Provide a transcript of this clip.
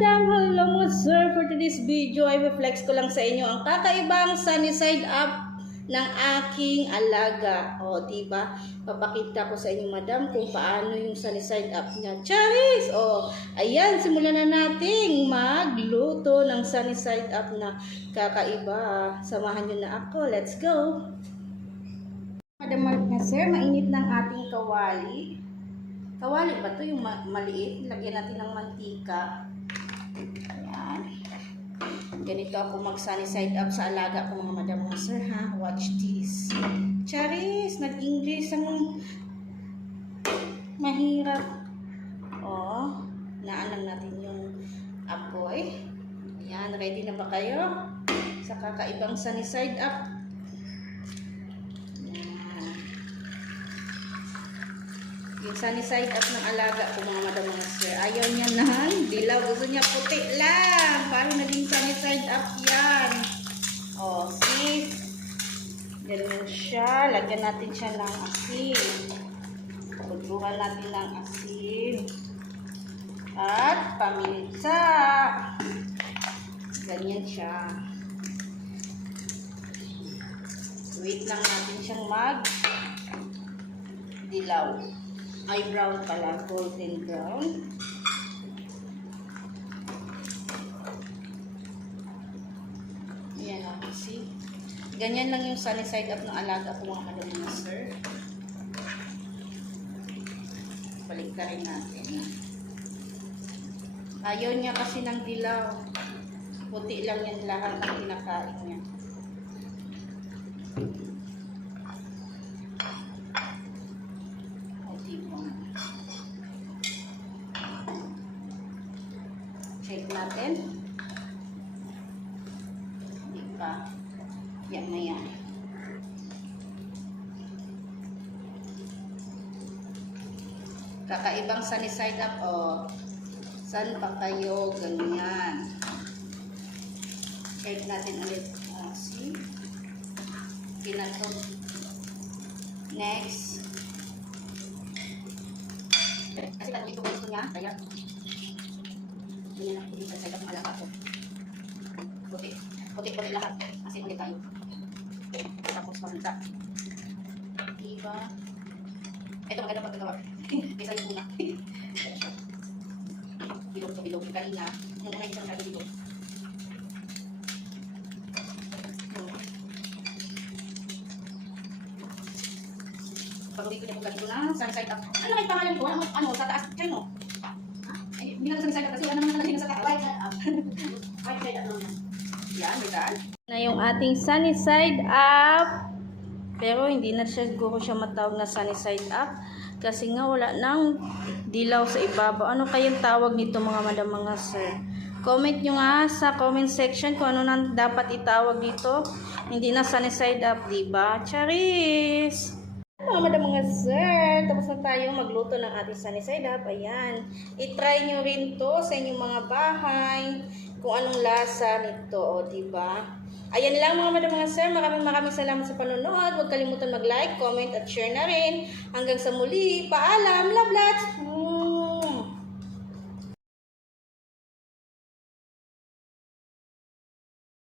madam, hello mga sir. For today's video ay flex ko lang sa inyo ang kakaibang sunny side up ng aking alaga. O, diba? Papakita ko sa inyo madam kung paano yung sunny side up niya. Charis! O, ayan, simulan na nating magluto ng sunny side up na kakaiba. Samahan nyo na ako. Let's go! Madam na sir, mainit ng ating kawali. Kawali ba ito? Yung maliit. Lagyan natin ng mantika. Ayan. Ganito ako mag-sunny side up sa alaga ko mga madam mga sir ha. Watch this. Charis! Nag-English ang mahirap. O. Naanan natin yung apoy. Ayan. Ready na ba kayo? Sa kakaibang sunny side up. Yung sunny side up ng alaga ko mga madam mga sir. Ayaw niya ng dilaw. Gusto niya puti lang. Parang naging sunny side up yan. O, see? Ganun siya. Lagyan natin siya ng asin. Pagduhan natin ng asin. At paminta. Ganyan siya. Wait lang natin siyang dilaw. Ay, brown pala. Golden brown. Ayan ako, see? Ganyan lang yung sunny side up ng alaga ko mga madam mga sir. Balik ka rin natin. Ayaw niya kasi ng dilaw. Puti lang yan lahat ng kinakain niya. Check natin. Hindi pa. Yan na yan. Kakaibang sunny side up. O. Saan pa kayo? Ganyan. Check natin ulit. See? Kinatog. Next. Kasi ito gusto niya. Kaya ganyan ako dito sa side ng alaga ko. Puti lahat. Kasi ulit tayo. Tapos pamunta. Diba? Ito maganda pagkagawa. Kaysa yung una. Bilog to bilog. Kanina. Yung una isang lagi bilog. Pag-uwi ko niya po ganito na. Sunny side up. Ano kayo pangalan ko? Ano? Sa taas. Kaya no? Hindi na sunny side up kasi ano naman nalagay na sa taas. White side up. White side up naman. Yan, bitan. Na yung ating sunny side up. Pero hindi na siguro siya matawag na sunny side up. Kasi nga wala nang dilaw sa ibabaw. Ano kayang tawag nito mga madam mga sir? Comment nyo nga sa comment section kung ano nang dapat itawag dito. Hindi na sunny side up, diba? Charis! Mga madam mga sir, tapos na tayo magluto ng ating sunny side up. Ayan. I-try nyo rin to sa inyong mga bahay kung anong lasa nito, o diba? Ayan lang mga madam mga sir, maraming salamat sa panonood. Huwag kalimutan mag-like, comment at share na rin. Hanggang sa muli, paalam, love lots!